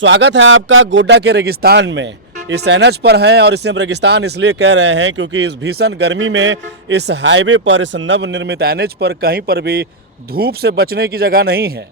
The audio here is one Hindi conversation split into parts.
स्वागत है आपका गोड्डा के रेगिस्तान में। इस एनएच पर हैं और इसे हम रेगिस्तान इसलिए कह रहे हैं क्योंकि इस भीषण गर्मी में इस हाईवे पर, इस नवनिर्मित एनएच पर कहीं पर भी धूप से बचने की जगह नहीं है।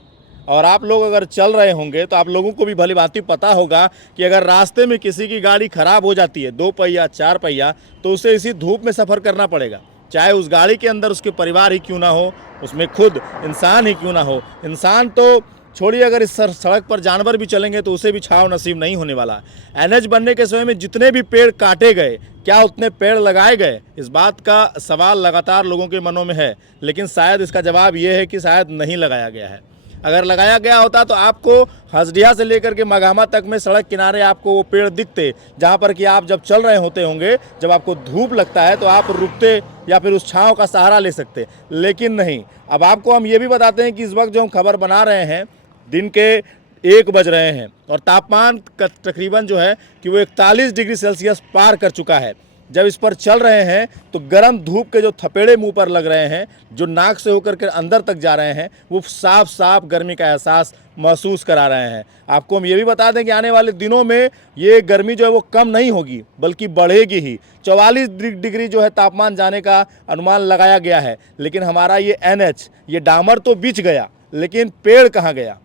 और आप लोग अगर चल रहे होंगे तो आप लोगों को भी भली भांति पता होगा कि अगर रास्ते में किसी की गाड़ी खराब हो जाती है, 2 पहिया 4 पहिया, तो उसे इसी धूप में सफ़र करना पड़ेगा। चाहे उस गाड़ी के अंदर उसके परिवार ही क्यों ना हो, उसमें खुद इंसान ही क्यों ना हो। इंसान तो छोड़िए, अगर इस सड़क पर जानवर भी चलेंगे तो उसे भी छांव नसीब नहीं होने वाला। एनएच बनने के समय में जितने भी पेड़ काटे गए, क्या उतने पेड़ लगाए गए? इस बात का सवाल लगातार लोगों के मनों में है, लेकिन शायद इसका जवाब ये है कि शायद नहीं लगाया गया है। अगर लगाया गया होता तो आपको हसडिया से लेकर के मगामा तक में सड़क किनारे आपको वो पेड़ दिखते, जहाँ पर कि आप जब चल रहे होते होंगे, जब आपको धूप लगता है तो आप रुकते या फिर उस छांव का सहारा ले सकते, लेकिन नहीं। अब आपको हम ये भी बताते हैं कि इस वक्त जो हम खबर बना रहे हैं, दिन के 1 बज रहे हैं और तापमान तकरीबन जो है कि वो 41 डिग्री सेल्सियस पार कर चुका है। जब इस पर चल रहे हैं तो गर्म धूप के जो थपेड़े मुंह पर लग रहे हैं, जो नाक से होकर के अंदर तक जा रहे हैं, वो साफ साफ गर्मी का एहसास महसूस करा रहे हैं। आपको हम ये भी बता दें कि आने वाले दिनों में ये गर्मी जो है वो कम नहीं होगी बल्कि बढ़ेगी ही। 44 डिग्री जो है तापमान जाने का अनुमान लगाया गया है। लेकिन हमारा ये एनएच, ये डामर तो बिछ गया, लेकिन पेड़ कहाँ गया?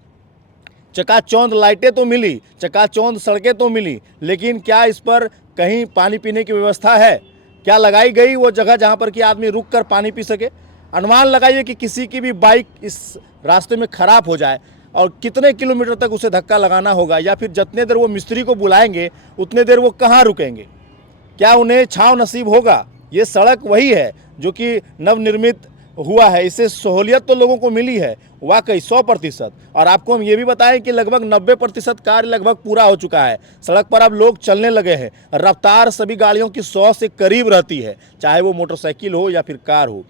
चकाचौंध लाइटें तो मिली, चकाचौंध सड़कें तो मिली, लेकिन क्या इस पर कहीं पानी पीने की व्यवस्था है? क्या लगाई गई वो जगह जहां पर कि आदमी रुक कर पानी पी सके? अनुमान लगाइए कि किसी की भी बाइक इस रास्ते में ख़राब हो जाए और कितने किलोमीटर तक उसे धक्का लगाना होगा, या फिर जितने देर वो मिस्त्री को बुलाएंगे उतने देर वो कहाँ रुकेंगे? क्या उन्हें छांव नसीब होगा? ये सड़क वही है जो कि नवनिर्मित हुआ है, इससे सहूलियत तो लोगों को मिली है वाकई 100%। और आपको हम ये भी बताएं कि लगभग 90% कार्य लगभग पूरा हो चुका है। सड़क पर अब लोग चलने लगे हैं। रफ्तार सभी गाड़ियों की 100 से करीब रहती है, चाहे वो मोटरसाइकिल हो या फिर कार हो।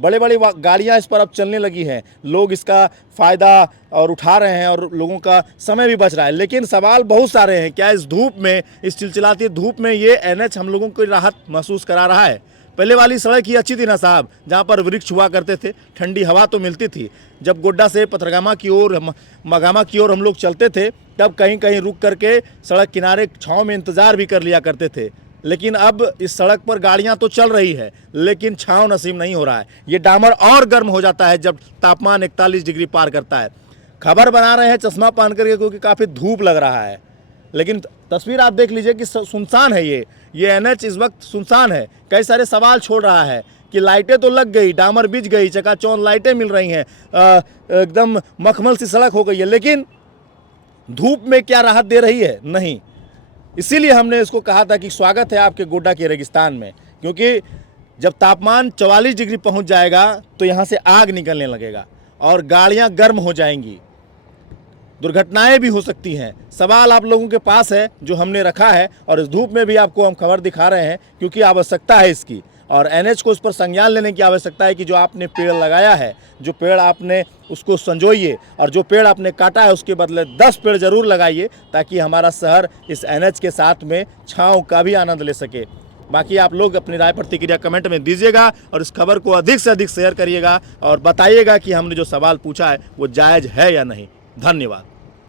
बड़े बड़े गाड़ियां इस पर अब चलने लगी हैं। लोग इसका फ़ायदा और उठा रहे हैं और लोगों का समय भी बच रहा है। लेकिन सवाल बहुत सारे हैं। क्या इस धूप में, इस चिलचिलाती धूप में ये एनएच हम लोगों को राहत महसूस करा रहा है? पहले वाली सड़क ही अच्छी थी ना साहब, जहाँ पर वृक्ष हुआ करते थे, ठंडी हवा तो मिलती थी। जब गोड्डा से पथरगामा की ओर, मगामा की ओर हम लोग चलते थे, तब कहीं कहीं रुक करके सड़क किनारे छाँव में इंतज़ार भी कर लिया करते थे। लेकिन अब इस सड़क पर गाड़ियाँ तो चल रही है, लेकिन छाँव नसीब नहीं हो रहा है। ये डामर और गर्म हो जाता है जब तापमान 41 डिग्री पार करता है। खबर बना रहे हैं चश्मा पहन करके क्योंकि काफ़ी धूप लग रहा है, लेकिन तस्वीर आप देख लीजिए कि सुनसान है। ये एनएच इस वक्त सुनसान है। कई सारे सवाल छोड़ रहा है कि लाइटें तो लग गई, डामर बिछ गई, चकाचौंध लाइटें मिल रही हैं, एकदम मखमल सी सड़क हो गई है, लेकिन धूप में क्या राहत दे रही है? नहीं। इसीलिए हमने इसको कहा था कि स्वागत है आपके गोड्डा के रेगिस्तान में, क्योंकि जब तापमान 44 डिग्री पहुंच जाएगा तो यहाँ से आग निकलने लगेगा और गाड़ियाँ गर्म हो जाएंगी, दुर्घटनाएं भी हो सकती हैं। सवाल आप लोगों के पास है जो हमने रखा है, और इस धूप में भी आपको हम खबर दिखा रहे हैं क्योंकि आवश्यकता है इसकी। और एनएच को उस पर संज्ञान लेने की आवश्यकता है कि जो आपने पेड़ लगाया है, जो पेड़ आपने, उसको संजोइए, और जो पेड़ आपने काटा है उसके बदले 10 पेड़ जरूर लगाइए, ताकि हमारा शहर इस एनएच के साथ में छाँव का भी आनंद ले सके। बाकी आप लोग अपनी राय प्रतिक्रिया कमेंट में दीजिएगा और इस खबर को अधिक से अधिक शेयर करिएगा और बताइएगा कि हमने जो सवाल पूछा है वो जायज़ है या नहीं। धन्यवाद।